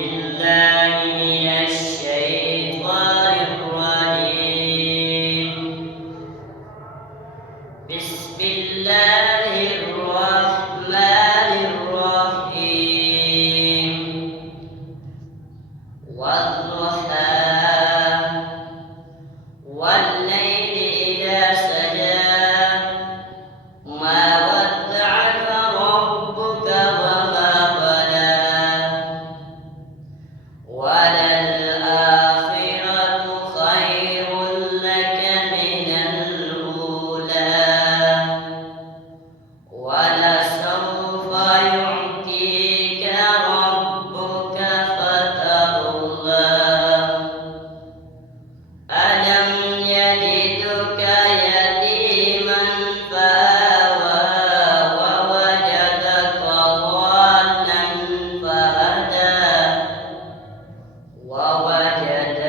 بالله من الشيطان الرجيم. بسم الله الرحمن الرحيم. والضحى والليل إذا سجى ما ودعك ربك وما قلى وللآخرة خير لك من الأولى ولسوف يعطيك ربك فترضى ألم يجدك يتيما فآوى ووجدك ضالا فهدى ووجدك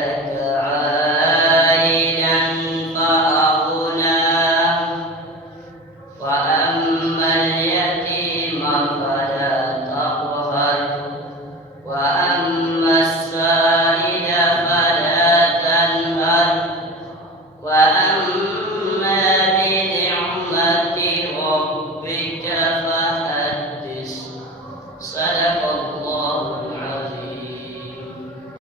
عائلا فأغنى وأما اليتيم فلا تقهر وأما